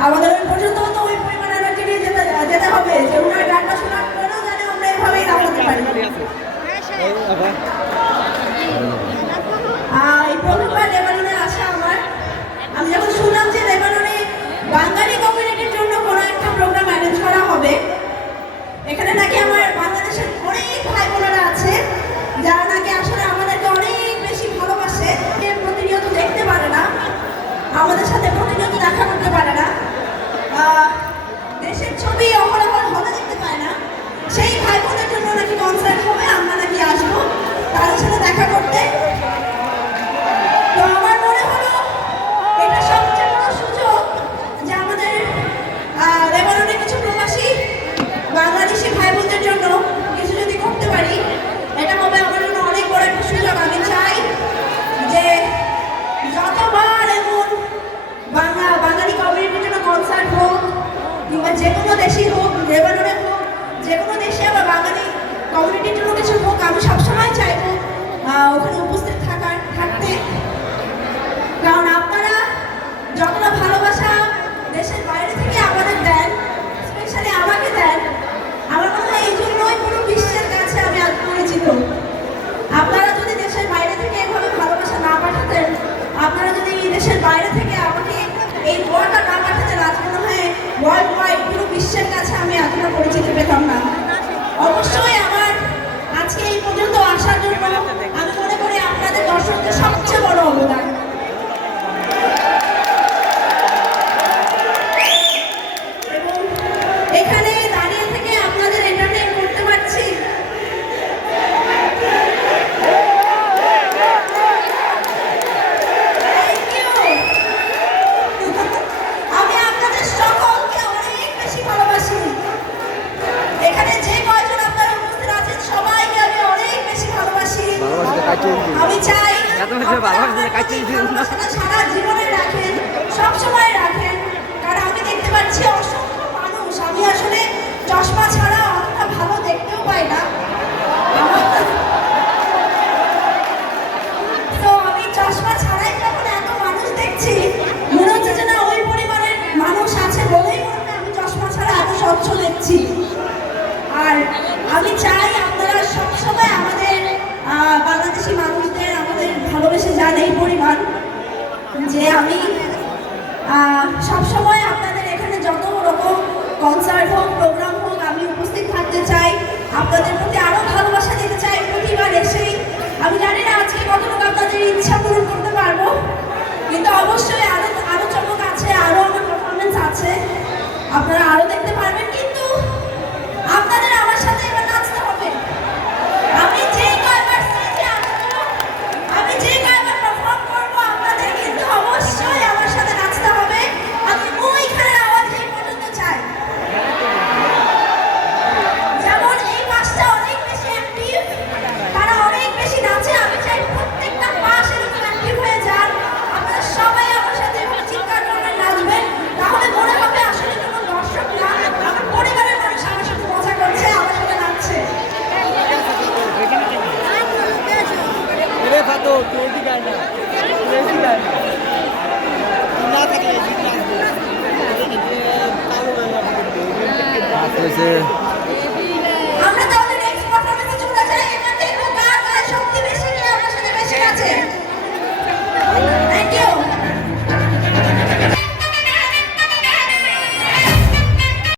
啊，我的人不是都都会飞 যে কোনো দেশেই হোক, লেবাননে হোক যে কোনো দেশে আমার বাঙালি কমিউনিটির জন্য কিছু হোক, আমি সবসময় চাইব ওখানে উপস্থিত আমি চাই জীবনে রাখেন আমি দেখতে পাচ্ছি অসংখ্য মানুষ। আমি আসলে চশমা ছাড়া অতটা ভালো দেখতেও পাই না। তো আমি চশমা ছাড়াই এত মানুষ দেখছি মানুষ আমি চশমা ছাড়া এত দেখছি। আর আমি চাই আপনারা বাংলাদেশি মানুষদের আমাদের ভালোবেসে যান এই পরিমাণ যে আমি সবসময় আপনাদের এখানে যত রকম কনসার্ট হোক প্রোগ্রাম হোক, আমি উপস্থিত থাকতে চাই। আপনাদের প্রতি আরও ভালোবাসা দিতে চাই প্রতিবার এসেই। আমি জানি না আজকে কতটুকু আপনাদের ইচ্ছা পূরণ করতে পারব, কিন্তু অবশ্যই আরও আরও চমক আছে আরও আমার পারফরমেন্স আছে। আপনারা আরও দেখতে পারবেন। 네.